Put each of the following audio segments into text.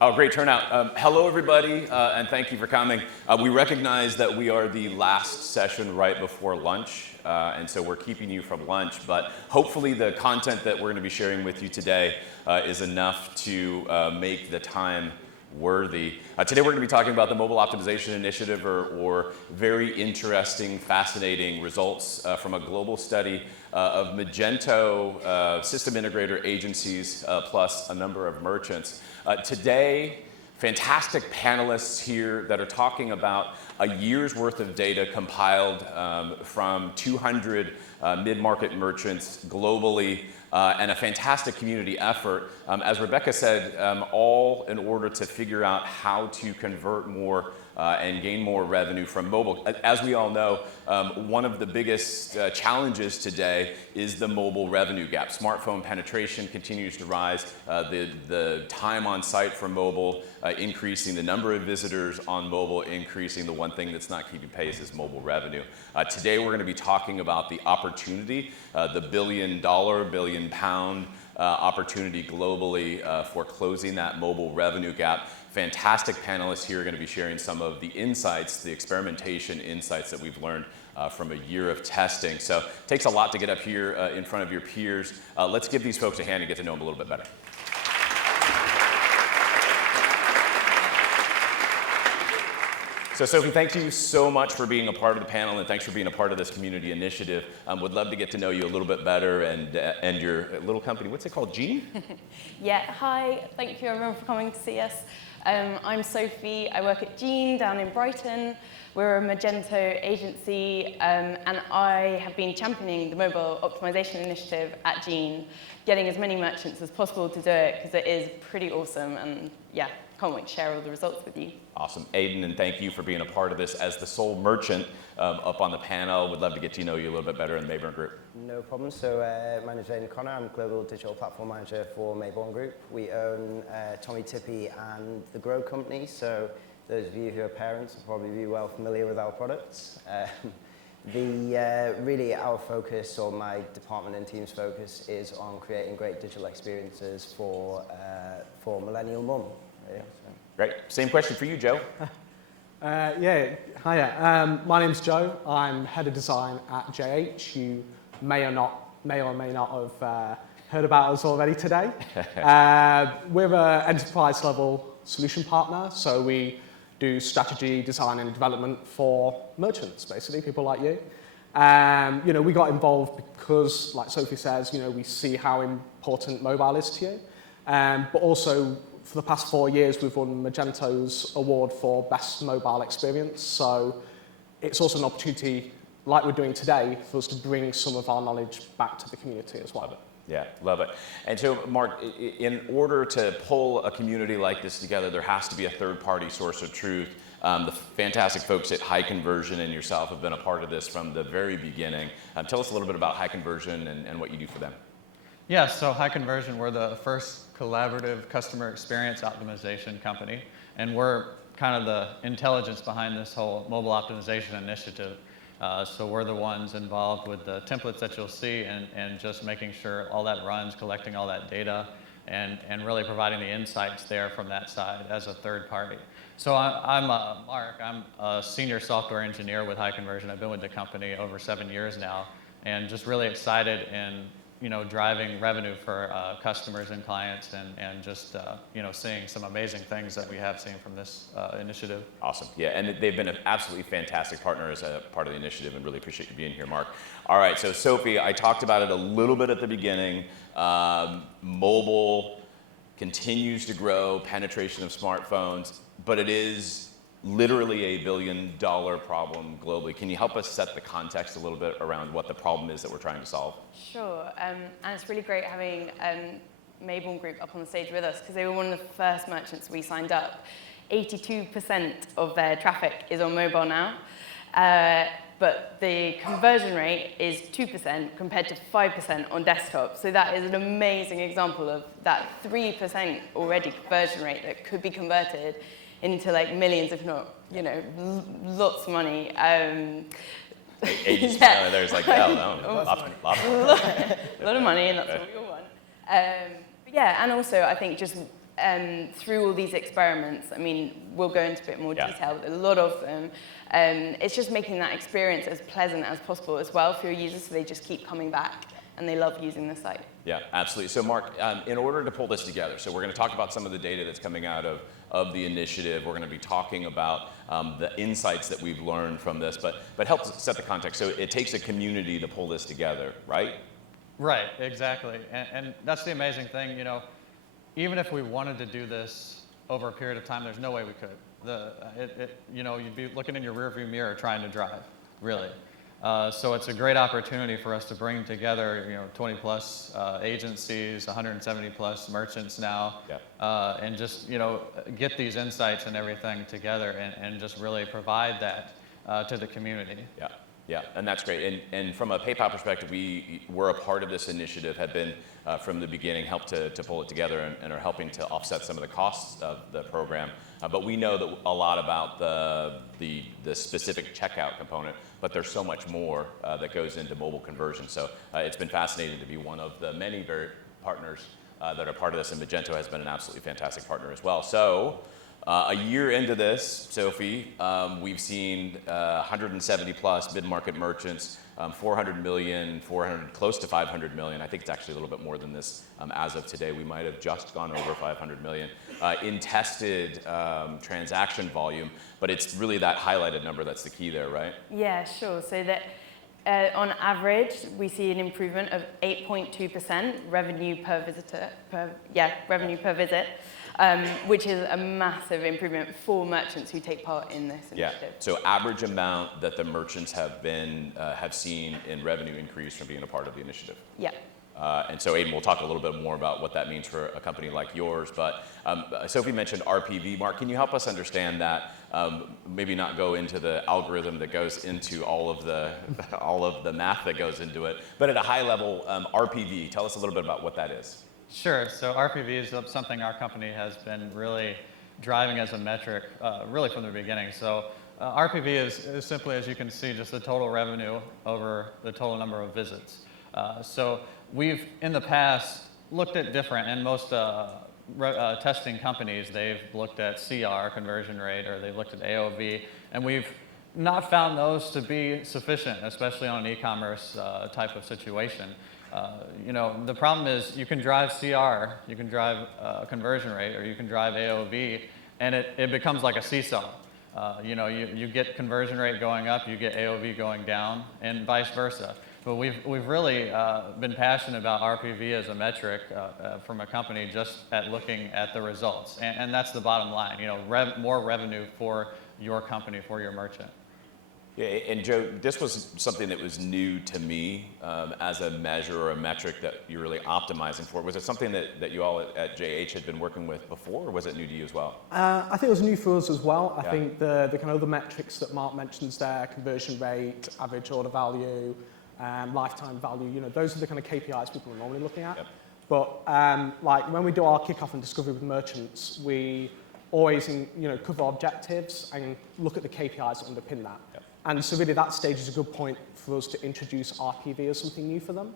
Oh, great turnout. Hello, everybody, and thank you for coming. We recognize that we are the last session right before lunch, and so we're keeping you from lunch, but hopefully the content that we're going to be sharing with you today is enough to make the time worthy. Today we're going to be talking about the Mobile Optimization Initiative, or very interesting, fascinating results from a global study of Magento system integrator agencies plus a number of merchants. Today, fantastic panelists here that are talking about a year's worth of data compiled from 200 mid-market merchants globally, and a fantastic community effort, as Rebecca said, all in order to figure out how to convert more and gain more revenue from mobile. As we all know, one of the biggest challenges today is the mobile revenue gap. Smartphone penetration continues to rise, the time on site for mobile increasing, the number of visitors on mobile increasing. The one thing that's not keeping pace is mobile revenue. Today we're going to be talking about the opportunity, the billion-pound opportunity globally for closing that mobile revenue gap. Fantastic panelists here are going to be sharing some of the insights, the experimentation insights that we've learned from a year of testing. So it takes a lot to get up here in front of your peers. Let's give these folks a hand and get to know them a little bit better. So Sophie, thank you so much for being a part of the panel, and thanks for being a part of this community initiative. Would love to get to know you a little bit better and your little company. What's it called, Gene? Yeah, hi. Thank you everyone for coming to see us. I'm Sophie. I work at Gene down in Brighton. We're a Magento agency, and I have been championing the Mobile Optimization Initiative at Gene, getting as many merchants as possible to do it, because it is pretty awesome, and yeah, can't wait to share all the results with you. Awesome. Aiden, and thank you for being a part of this as the sole merchant up on the panel. Would love to get to know you a little bit better in the Mayborn Group. No problem. So my name is Aiden Connor. I'm Global Digital Platform Manager for Mayborn Group. We own Tommy Tippy and the Grow Company. So those of you who are parents will probably be well familiar with our products. Really our focus, or my department and team's focus, is on creating great digital experiences for millennial mum. Yeah, so. Great. Same question for you, Joe. Yeah, hiya. My name's Joe. I'm head of design at JH. You may or may not have heard about us already today. We're an enterprise level solution partner, so we do strategy, design, and development for merchants, basically, people like you. We got involved because, like Sophie says, we see how important mobile is to you, but also for the past 4 years, we've won Magento's award for Best Mobile Experience. So it's also an opportunity, like we're doing today, for us to bring some of our knowledge back to the community as well. Yeah, love it. And so, Mark, in order to pull a community like this together, there has to be a third-party source of truth. The fantastic folks at High Conversion and yourself have been a part of this from the very beginning. Tell us a little bit about High Conversion and what you do for them. Yeah, so High Conversion, we're the first collaborative customer experience optimization company, and we're kind of the intelligence behind this whole mobile optimization initiative. So we're the ones involved with the templates that you'll see, and just making sure all that runs, collecting all that data, and really providing the insights there from that side as a third party. So I'm Mark. I'm a senior software engineer with High Conversion. I've been with the company over 7 years now, and just really excited in driving revenue for customers and clients, and just seeing some amazing things that we have seen from this initiative. Awesome. Yeah, and they've been an absolutely fantastic partner as a part of the initiative, and really appreciate you being here, Mark. All right, so Sophie, I talked about it a little bit at the beginning. Mobile continues to grow, penetration of smartphones, but it is literally a billion-dollar problem globally. Can you help us set the context a little bit around what the problem is that we're trying to solve? Sure, and it's really great having Mayborn Group up on the stage with us, because they were one of the first merchants we signed up. 82% of their traffic is on mobile now, but the conversion rate is 2% compared to 5% on desktop. So that is an amazing example of that 3% already conversion rate that could be converted into like millions, if not, lots of money. There's like, lots of money. A lot of money, and that's what we all want. But yeah, and also I think just through all these experiments, I mean, we'll go into a bit more Yeah. detail, but a lot of them, it's just making that experience as pleasant as possible as well for your users, so they just keep coming back and they love using the site. Yeah, absolutely. So Mark, in order to pull this together, so we're going to talk about some of the data that's coming out of the initiative. We're going to be talking about the insights that we've learned from this, but help set the context. So it takes a community to pull this together, right? Right, exactly. And that's the amazing thing, you know, even if we wanted to do this over a period of time, there's no way we could. You know, you'd be looking in your rearview mirror trying to drive, really. So it's a great opportunity for us to bring together, you know, 20 plus agencies, 170 plus merchants now, and just, you know, get these insights and everything together and just really provide that to the community. Yeah. Yeah, and that's great. And from a PayPal perspective, we're a part of this initiative, have been from the beginning, helped to pull it together and are helping to offset some of the costs of the program. But we know that a lot about the specific checkout component, but there's so much more that goes into mobile conversion. So it's been fascinating to be one of the many partners that are part of this, and Magento has been an absolutely fantastic partner as well. So a year into this, Sophie, we've seen 170 plus mid-market merchants, 400 million, close to 500 million. I think it's actually a little bit more than this as of today. We might have just gone over 500 million in tested transaction volume, but it's really that highlighted number that's the key there, right? Yeah, sure. So that on average, we see an improvement of 8.2% revenue per visitor, revenue per visit. Which is a massive improvement for merchants who take part in this initiative. Yeah. So average amount that the merchants have seen in revenue increase from being a part of the initiative. Yeah. And so Aiden, we'll talk a little bit more about what that means for a company like yours. But Sophie mentioned RPV. Mark, can you help us understand that? Maybe not go into the algorithm that goes into all of the math that goes into it, but at a high level, RPV. Tell us a little bit about what that is. Sure. So RPV is something our company has been really driving as a metric, really from the beginning. So RPV is simply, as you can see, just the total revenue over the total number of visits. So we've, in the past, looked at different, and most testing companies, they've looked at CR, conversion rate, or they've looked at AOV, and we've not found those to be sufficient, especially on an e-commerce type of situation. You know, the problem is you can drive CR, you can drive conversion rate, or you can drive AOV, and it becomes like a seesaw. You know, you get conversion rate going up, you get AOV going down, and vice versa. But we've really been passionate about RPV as a metric from a company just at looking at the results. And that's the bottom line, you know, more revenue for your company, for your merchant. Yeah, and Joe, this was something that was new to me as a measure or a metric that you're really optimizing for. Was it something that you all at JH had been working with before, or was it new to you as well? I think it was new for us as well. I think the kind of other metrics that Mark mentions there, conversion rate, average order value, lifetime value, you know, those are the kind of KPIs people are normally looking at. Yep. But like when we do our kickoff and discovery with merchants, we always cover objectives and look at the KPIs that underpin that. Yep. And so really that stage is a good point for us to introduce RPV as something new for them.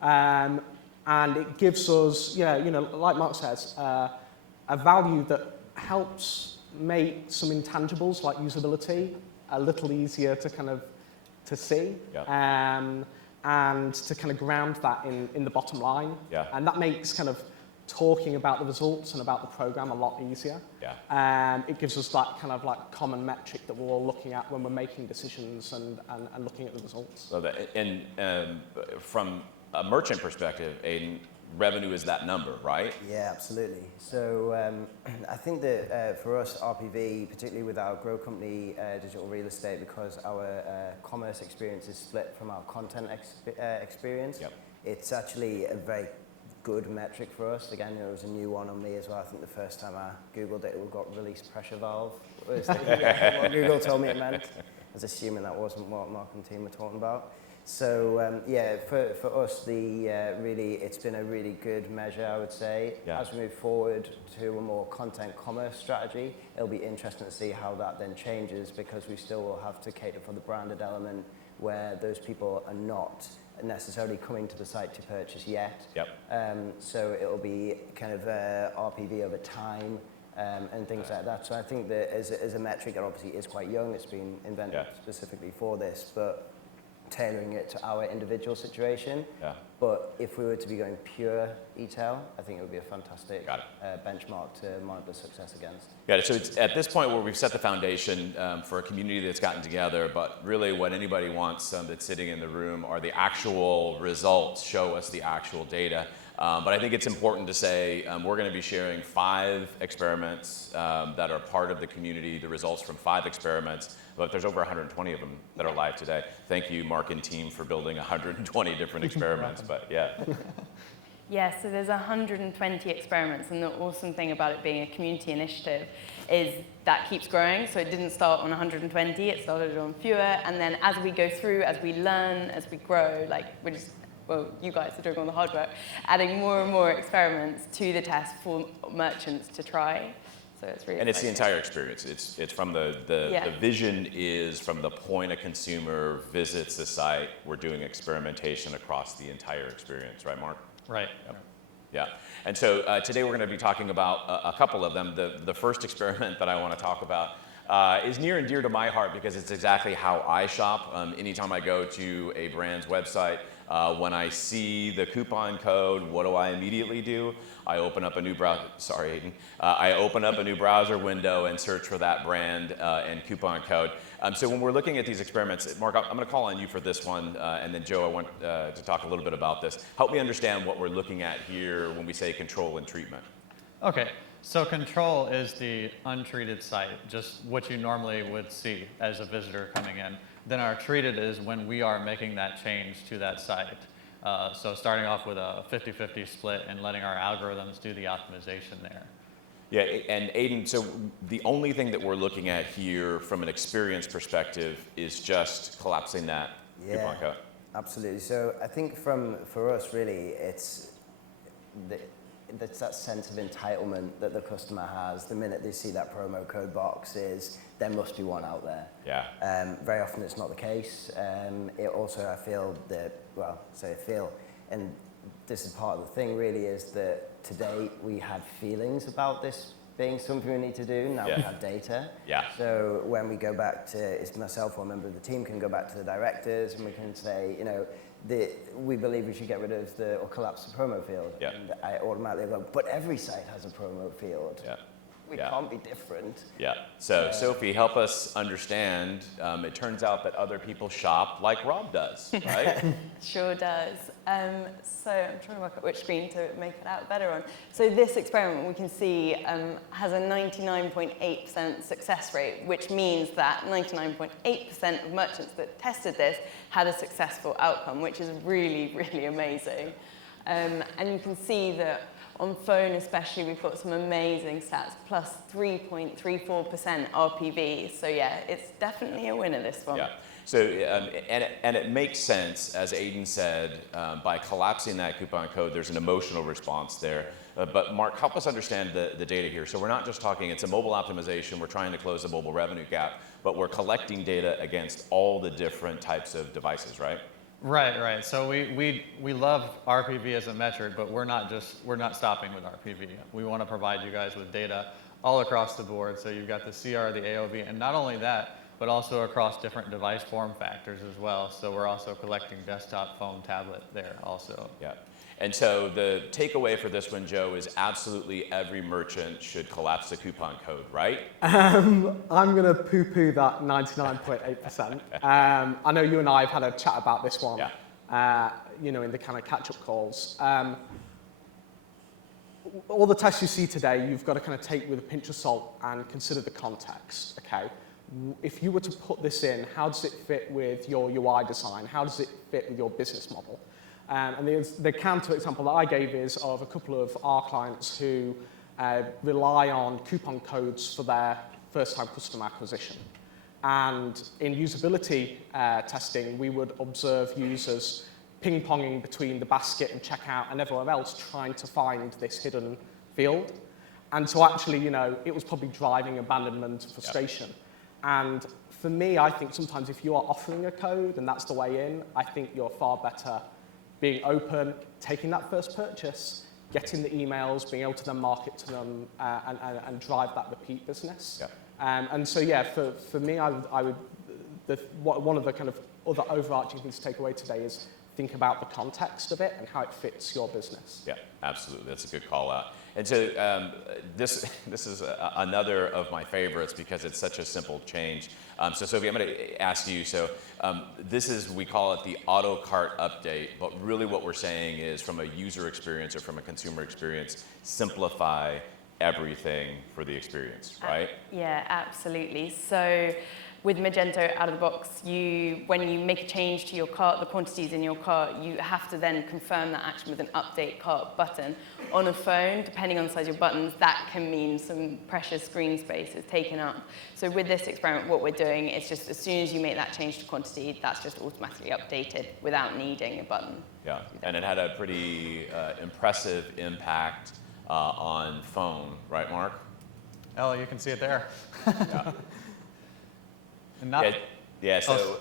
And it gives us, like Mark says, a value that helps make some intangibles like usability a little easier to see. Yep. And to kind of ground that in the bottom line. Yeah. And that makes kind of talking about the results and about the program a lot easier. Yeah. It gives us that kind of like common metric that we're all looking at when we're making decisions and looking at the results. So from a merchant perspective, revenue is that number, right? Yeah, absolutely. So I think that for us, RPV, particularly with our Grow Company digital real estate, because our commerce experience is split from our content experience, Yep. It's actually a very good metric for us. Again, it was a new one on me as well. I think the first time I Googled it, we got release pressure valve. Was what Google told me it meant. I was assuming that wasn't what Mark and team were talking about. So for us, it's been a really good measure, I would say. Yeah. As we move forward to a more content commerce strategy, it'll be interesting to see how that then changes, because we still will have to cater for the branded element where those people are not necessarily coming to the site to purchase yet. Yep. So it'll be kind of RPV over time and things like that. So I think that as a metric, it obviously is quite young. It's been invented specifically for this, but tailoring it to our individual situation. Yeah. But if we were to be going pure e-tail, I think it would be a fantastic benchmark to monitor success against. Got it. So it's at this point where we've set the foundation for a community that's gotten together, but really what anybody wants that's sitting in the room are the actual results, show us the actual data. But I think it's important to say we're going to be sharing 5 experiments that are part of the community, the results from 5 experiments, but there's over 120 of them that are live today. Thank you, Mark and team, for building 120 different experiments, but yeah. Yeah, so there's 120 experiments, and the awesome thing about it being a community initiative is that keeps growing. So it didn't start on 120, it started on fewer, and then as we go through, as we learn, as we grow, like we're just, well, you guys are doing all the hard work, adding more and more experiments to the test for merchants to try. So it's really And it's the exciting. entire experience. It's from the vision is from the point a consumer visits the site, we're doing experimentation across the entire experience, right, Mark? Right. Yep. Yeah. And so today we're going to be talking about a couple of them. The first experiment that I want to talk about is near and dear to my heart because it's exactly how I shop. Anytime I go to a brand's website, when I see the coupon code, what do I immediately do? I open up a new browser. Sorry, Aiden. I open up a new browser window and search for that brand and coupon code. So when we're looking at these experiments, Mark, I'm going to call on you for this one, and then Joe, I want to talk a little bit about this. Help me understand what we're looking at here when we say control and treatment. Okay, so control is the untreated site, just what you normally would see as a visitor coming in. Then our treated is when we are making that change to that site. So starting off with a 50-50 split and letting our algorithms do the optimization there. Yeah, and Aiden, so the only thing that we're looking at here from an experience perspective is just collapsing that coupon code. Absolutely. So I think for us, really, it's that sense of entitlement that the customer has the minute they see that promo code box is there must be one out there. Yeah. Very often it's not the case. It also, I feel that, well, say I feel, and this is part of the thing really, is that today we had feelings about this being something we need to do. Now we have data. Yeah. So when we go back to, it's myself or a member of the team can go back to the directors and we can say, you know, we believe we should get rid of or collapse the promo field. Yeah. And I automatically go, but every site has a promo field. Yeah. We can't be different. Yeah. So Sophie, help us understand. It turns out that other people shop like Rob does, right? Sure does. So I'm trying to work out which screen to make it out better on. So this experiment we can see has a 99.8% success rate, which means that 99.8% of merchants that tested this had a successful outcome, which is really, really amazing. And you can see that on phone especially, we've got some amazing stats, plus 3.34% RPV. So yeah, it's definitely a winner, this one. Yeah. So, and it makes sense, as Aiden said, by collapsing that coupon code, there's an emotional response there. But Mark, help us understand the data here. So we're not just talking, it's a mobile optimization, we're trying to close the mobile revenue gap, but we're collecting data against all the different types of devices, right? Right. So we love RPV as a metric, but we're not stopping with RPV. We want to provide you guys with data all across the board. So you've got the CR, the AOV, and not only that, but also across different device form factors as well. So we're also collecting desktop, phone, tablet there also. Yeah. And so the takeaway for this one, Joe, is absolutely every merchant should collapse the coupon code, right? I'm going to poo-poo that 99.8%. I know you and I have had a chat about this one, you know, in the kind of catch-up calls. All the tests you see today, you've got to kind of take with a pinch of salt and consider the context, okay? If you were to put this in, how does it fit with your UI design? How does it fit with your business model? And the counter example that I gave is of a couple of our clients who rely on coupon codes for their first-time customer acquisition. And in usability testing, we would observe users ping-ponging between the basket and checkout and everywhere else trying to find this hidden field. And so actually, you know, it was probably driving abandonment and frustration. And for me, I think sometimes if you are offering a code and that's the way in, I think you're far better being open, taking that first purchase, getting the emails, being able to then market to them and drive that repeat business. Yeah. And so, yeah, for me, one of the kind of other overarching things to take away today is think about the context of it and how it fits your business. Yeah, absolutely. That's a good call out. And so this is another of my favorites because it's such a simple change. So Sophie, I'm going to ask you, so this is, we call it the auto cart update, but really what we're saying is from a user experience or from a consumer experience, simplify everything for the experience, right? Yeah, absolutely. So with Magento out of the box, when you make a change to your cart, the quantities in your cart, you have to then confirm that action with an update cart button. On a phone, depending on the size of your buttons, that can mean some precious screen space is taken up. So with this experiment, what we're doing is just as soon as you make that change to quantity, that's just automatically updated without needing a button. Yeah, and it had a pretty impressive impact on phone, right, Mark? Oh, you can see it there. Yeah. And not, So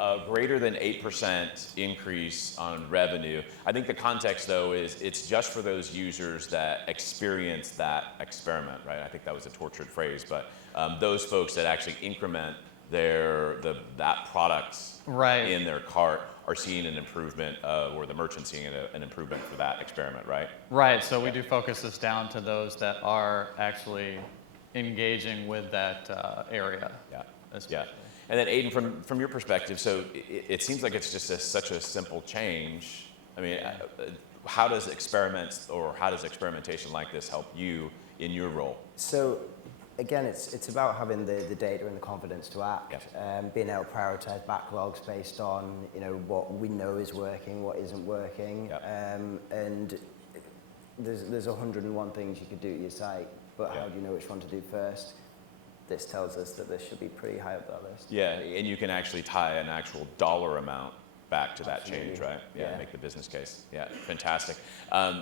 a greater than 8% increase on revenue. I think the context, though, is it's just for those users that experience that experiment, right? I think that was a tortured phrase, but those folks that actually increment that product Right. in their cart are seeing an improvement, or the merchant seeing an improvement for that experiment, right? Right, so we do focus this down to those that are actually engaging with that area. Yeah. Especially. Yeah. And then Aiden, from your perspective, so it seems like it's just such a simple change. I mean, how does experimentation like this help you in your role? So again, it's about having the data and the confidence to act, Yes. being able to prioritize backlogs based on what we know is working, what isn't working, and there's 101 things you could do to your site, but how do you know which one to do first? This tells us that this should be pretty high up that list. Yeah, and you can actually tie an actual dollar amount back to that change, right? Yeah. Make the business case. Yeah, fantastic.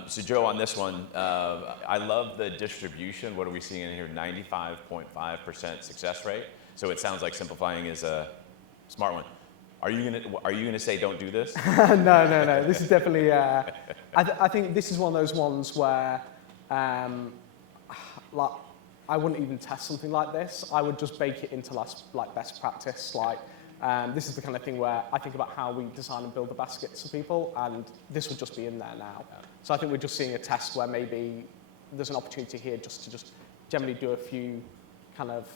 So Joe, on this one, I love the distribution. What are we seeing in here? 95.5% success rate. So it sounds like simplifying is a smart one. Are you gonna say don't do this? No. This is definitely. I think this is one of those ones where, I wouldn't even test something like this. I would just bake it into best practice. This is the kind of thing where I think about how we design and build the baskets for people, and this would just be in there now. Yeah. So I think we're just seeing a test where maybe there's an opportunity here just to generally do a few kind of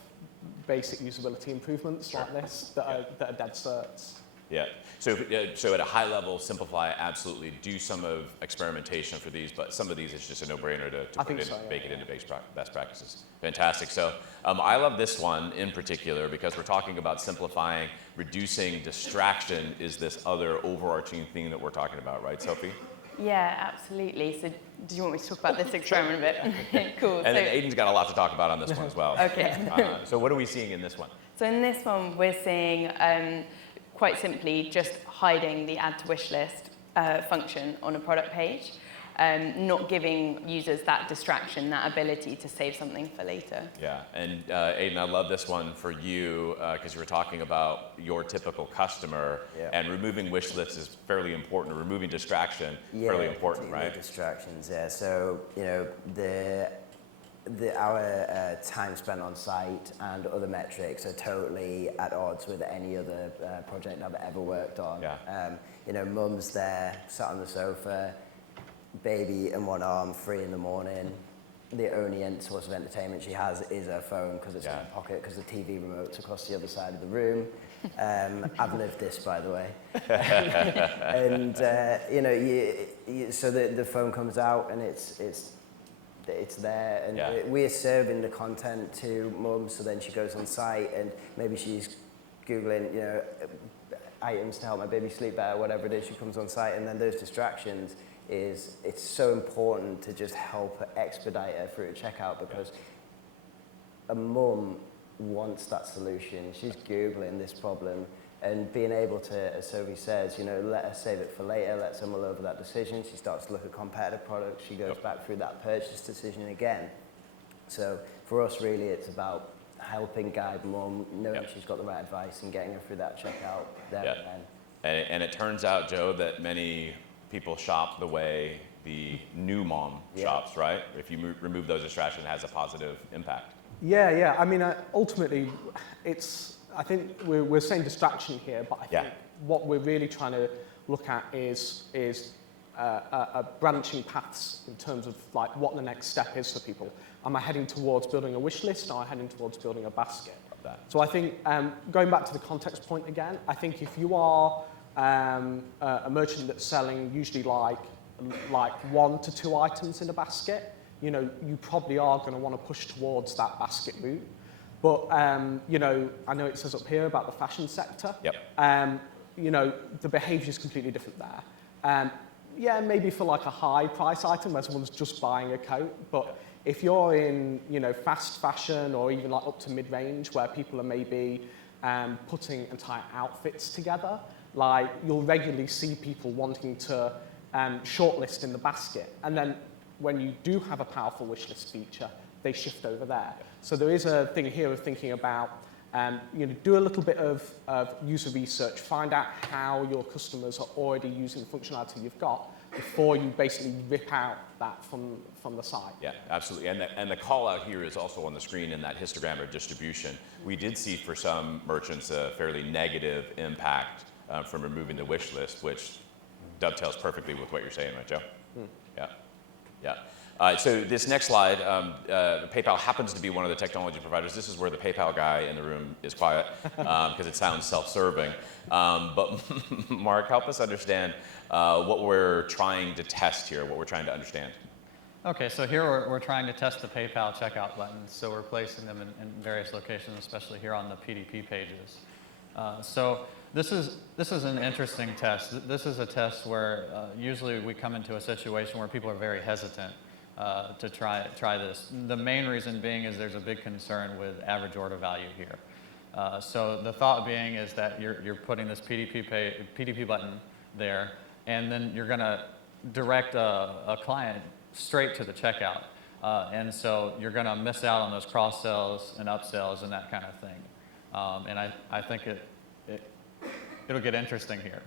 basic usability improvements like this that are dead certs. Yeah. So at a high level, simplify, absolutely. Do some of experimentation for these, but some of these it's just a no-brainer to put it in, bake it into best practices. Fantastic. So I love this one in particular because we're talking about simplifying, reducing distraction is this other overarching theme that we're talking about, right, Sophie? Yeah, absolutely. So do you want me to talk about this experiment a bit? Cool. And then Aiden's got a lot to talk about on this one as well. Okay. So what are we seeing in this one? So in this one, we're seeing quite simply just hiding the add to wish list function on a product page, not giving users that distraction, that ability to save something for later. Yeah, and Aiden, I love this one for you because you were talking about your typical customer, and removing wish lists is fairly important, or removing distraction, fairly important, right? Distractions, yeah. So, our time spent on site and other metrics are totally at odds with any other project I've ever worked on. Yeah. Mum's there, sat on the sofa, baby in one arm, 3 in the morning. The only source of entertainment she has is her phone because it's in her pocket because the TV remote's across the other side of the room. I've lived this, by the way. And, so the phone comes out and it's there, and we're serving the content to mum, so then she goes on site and maybe she's Googling, items to help my baby sleep better, whatever it is, she comes on site, and then those distractions it's so important to just help her expedite her through checkout because a mum wants that solution. She's Googling this problem, and being able to, as Sophie says, let her save it for later, lets her mull over that decision. She starts to look at competitive products. She goes back through that purchase decision again. So for us, really, it's about helping guide mum, knowing Yep. she's got the right advice and getting her through that checkout there Yeah. and then. And it turns out, Joe, that many people shop the way the new mom Yeah. shops, right? If you remove those distractions, it has a positive impact. Yeah. I mean, ultimately, I think we're saying distraction here, but I think Yeah. what we're really trying to look at is branching paths in terms of like what the next step is for people. Am I heading towards building a wish list, or am I heading towards building a basket? Love that. So I think going back to the context point again, I think if you are a merchant that's selling usually like 1 to 2 items in a basket, you know, you probably are going to want to push towards that basket route. But you know, I know it says up here about the fashion sector. Yep. You know, the behaviour is completely different there. Yeah, maybe for like a high price item where someone's just buying a coat, but if you're in, you know, fast fashion or even like up to mid-range where people are maybe putting entire outfits together, like you'll regularly see people wanting to shortlist in the basket, and then when you do have a powerful wish list feature, they shift over there. So there is a thing here of thinking about, you know, do a little bit of user research, find out how your customers are already using the functionality you've got before you basically rip out that from the site. Yeah, absolutely. And the call out here is also on the screen in that histogram of distribution. We did see for some merchants a fairly negative impact from removing the wish list, which dovetails perfectly with what you're saying, right, Joe? Yeah. So this next slide, PayPal happens to be one of the technology providers. This is where the PayPal guy in the room is quiet because it sounds self-serving. But Mark, help us understand what we're trying to test here, what we're trying to understand. Okay, so here we're trying to test the PayPal checkout buttons, so we're placing them in various locations, especially here on the PDP pages. So this is an interesting test. This is a test where usually we come into a situation where people are very hesitant to try this. The main reason being is there's a big concern with average order value here. So the thought being is that you're putting this PDP button there, and then you're going to direct a client straight to the checkout. And so you're going to miss out on those cross sells and upsells and that kind of thing. And I think it'll get interesting here.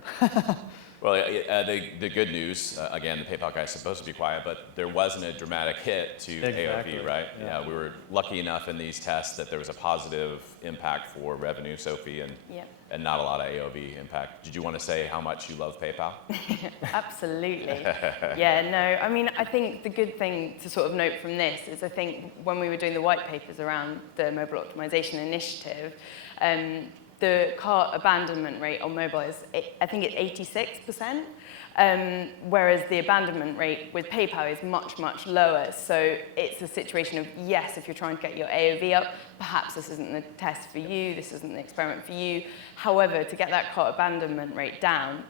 Well, the good news, again, the PayPal guy is supposed to be quiet, but there wasn't a dramatic hit to Exactly. AOV, right? Yeah. We were lucky enough in these tests that there was a positive impact for revenue, Sophie, and not a lot of AOV impact. Did you want to say how much you love PayPal? Absolutely. Yeah, no, I mean, I think the good thing to sort of note from this is I think when we were doing the white papers around the mobile optimization initiative, the cart abandonment rate on mobile is, I think it's 86%, whereas the abandonment rate with PayPal is much, much lower. So it's a situation of, yes, if you're trying to get your AOV up, perhaps this isn't the test for you, this isn't the experiment for you. However, to get that cart abandonment rate down,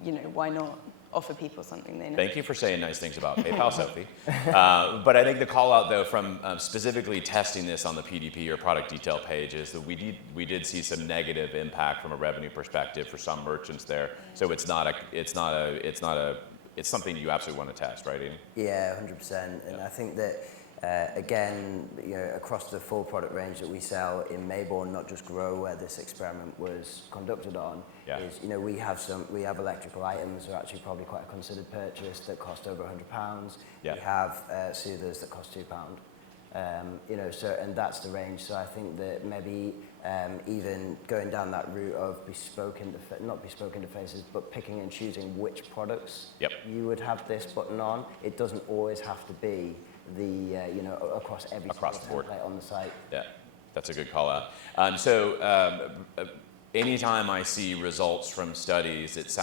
you know, why not offer people something they know? Thank you for saying nice things about PayPal, Sophie. But I think the call out, though, from specifically testing this on the PDP or product detail page is that we did see some negative impact from a revenue perspective for some merchants there. So it's something you absolutely want to test, right, Ian? Yeah, 100%. And I think that, again, you know, across the full product range that we sell in Mayborn, not just Grow, where this experiment was conducted on, is, you know, we have electrical items that are actually probably quite a considered purchase that cost over £100. Yeah. We have soothers that cost £2. You know, so, and that's the range. So I think that maybe even going down that route of not bespoke interfaces, but picking and choosing which products you would have this button on. It doesn't always have to be the you know, across every Across the board template on the site. Yeah, that's a good call out. Anytime I see results from studies, it's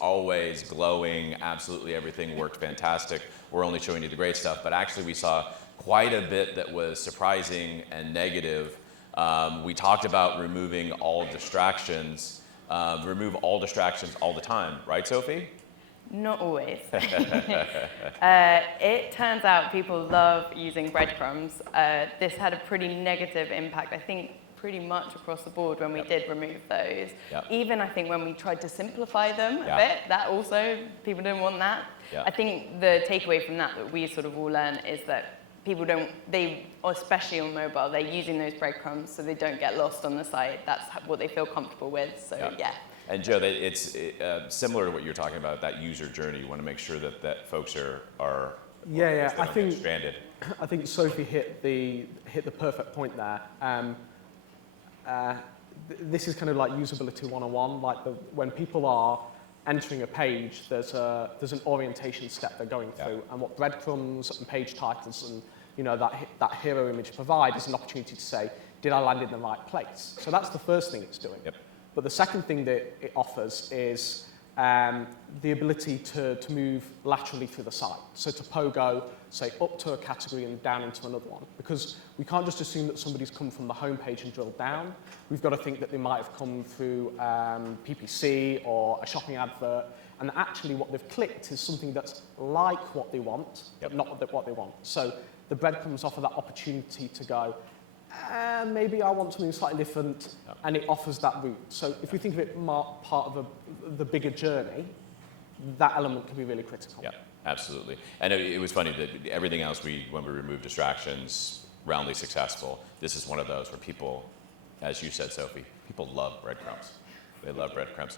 always glowing, absolutely everything worked fantastic, we're only showing you the great stuff, but actually we saw quite a bit that was surprising and negative. We talked about removing all distractions. Remove all distractions all the time, right, Sophie? Not always. It turns out people love using breadcrumbs. This had a pretty negative impact, I think, pretty much across the board when we did remove those. Even I think when we tried to simplify them a bit, that also, people didn't want that. I think the takeaway from that we sort of all learn is that people don't, especially on mobile, they're using those breadcrumbs so they don't get lost on the site. That's what they feel comfortable with, so yeah. And Joe, it's similar to what you're talking about, that user journey. You want to make sure that folks are I think stranded. I think Sophie hit the perfect point there. This is kind of like usability 101. Like when people are entering a page, there's an orientation step they're going through, and what breadcrumbs and page titles and that hero image provide is an opportunity to say, did I land in the right place? So that's the first thing it's doing. Yep. But the second thing that it offers is the ability to move laterally through the site. So to pogo, say, up to a category and down into another one. Because we can't just assume that somebody's come from the homepage and drilled down. We've got to think that they might have come through PPC or a shopping advert, and actually what they've clicked is something that's like what they want, but not what they want. So the breadcrumbs offer that opportunity to go, maybe I want something slightly different, and it offers that route. So if we think of it part of the bigger journey, that element can be really critical. Yeah, absolutely. And it was funny that everything else when we removed distractions, roundly successful. This is one of those where people, as you said, Sophie, people love breadcrumbs. They love breadcrumbs.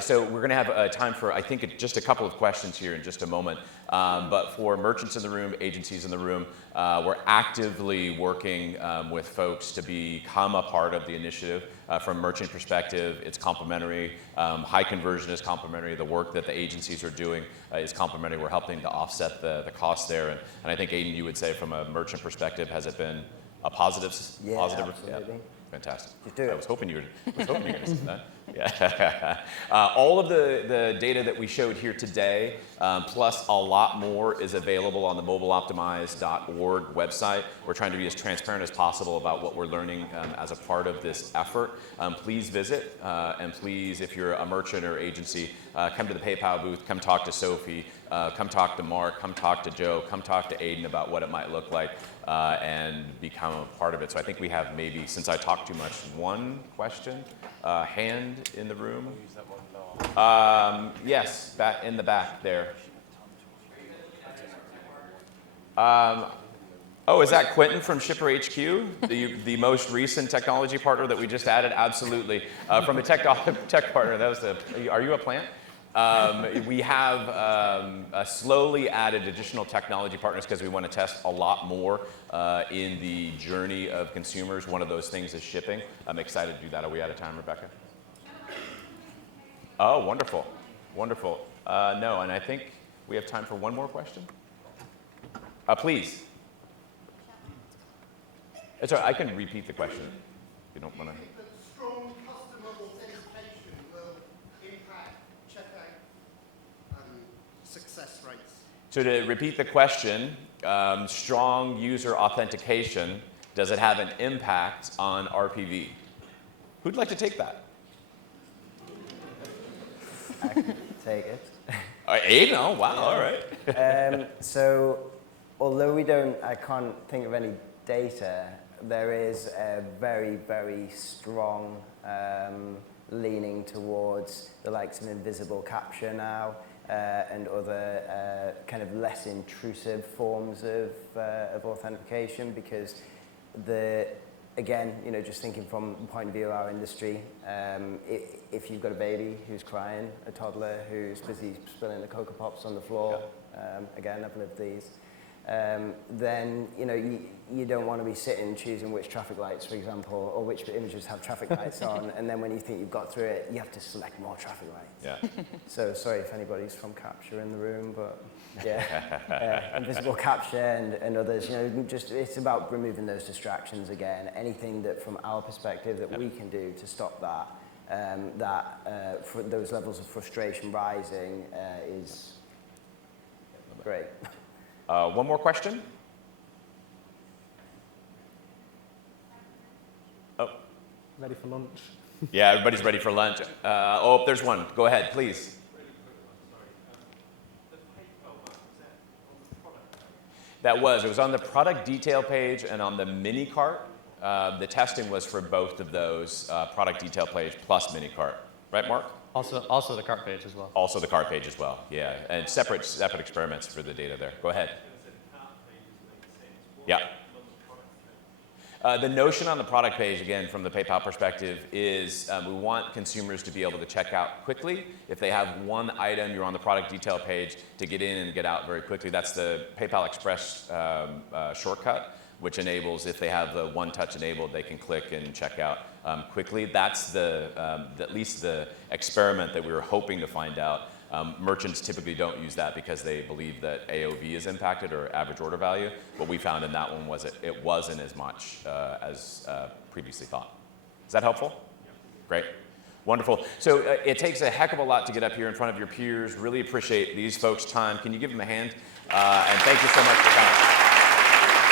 So we're going to have time for, I think, just a couple of questions here in just a moment. But for merchants in the room, agencies in the room, we're actively working with folks to become a part of the initiative. From a merchant perspective, it's complimentary. High conversion is complimentary. The work that the agencies are doing is complimentary. We're helping to offset the cost there. And I think, Aiden, you would say from a merchant perspective, has it been a positive? Yeah, positive? absolutely. Yeah. Fantastic. Just do it. I was hoping you were going to say that. Yeah. All of the data that we showed here today, plus a lot more, is available on the mobileoptimize.org website. We're trying to be as transparent as possible about what we're learning as a part of this effort. Please visit, and please, if you're a merchant or agency, come to the PayPal booth, come talk to Sophie, come talk to Mark, come talk to Joe, come talk to Aiden about what it might look like, and become a part of it. So I think we have maybe, since I talked too much, one question. Hand in the room. Yes, back in the back there. Oh, is that Quentin from Shipper HQ, the most recent technology partner that we just added? Absolutely. From a tech partner, that was are you a plant? We have slowly added additional technology partners because we want to test a lot more in the journey of consumers. One of those things is shipping. I'm excited to do that. Are we out of time, Rebecca? Oh, wonderful. Wonderful. No, and I think we have time for one more question. Please. It's all right, I can repeat the question if you don't want to. Strong customer authentication will impact checkout success rates. So to repeat the question, strong user authentication, does it have an impact on RPV? Who'd like to take that? I can take it. Aiden, oh, wow, all right. So although I can't think of any data, there is a very, very strong leaning towards the likes of invisible capture now, and other kind of less intrusive forms of authentication, because again, just thinking from the point of view of our industry, if you've got a baby who's crying, a toddler who's busy spilling the Cocoa Pops on the floor, again, I've lived these, then you don't want to be sitting choosing which traffic lights, for example, or which images have traffic lights on, and then when you think you've got through it, you have to select more traffic lights. Yeah. So sorry if anybody's from capture in the room, but yeah, invisible capture and others. It's about removing those distractions again. Anything that, from our perspective, that we can do to stop that, for those levels of frustration rising, is great. One more question? Oh. Ready for lunch? Yeah, everybody's ready for lunch. There's one. Go ahead, please. It was on the product detail page and on the mini cart. The testing was for both of those, product detail page plus mini cart. Right, Mark? Also the cart page as well. Also the cart page as well, yeah. And separate experiments for the data there. Go ahead. Yeah. The notion on the product page, again, from the PayPal perspective, is we want consumers to be able to check out quickly. If they have one item, you're on the product detail page to get in and get out very quickly. That's the PayPal Express shortcut, which enables, if they have the one touch enabled, they can click and check out quickly. That's at least the experiment that we were hoping to find out. Merchants typically don't use that because they believe that AOV is impacted, or average order value. What we found in that one was it wasn't as much as previously thought. Is that helpful? Yeah. Great. Wonderful. So it takes a heck of a lot to get up here in front of your peers. Really appreciate these folks' time. Can you give them a hand? And thank you so much for coming.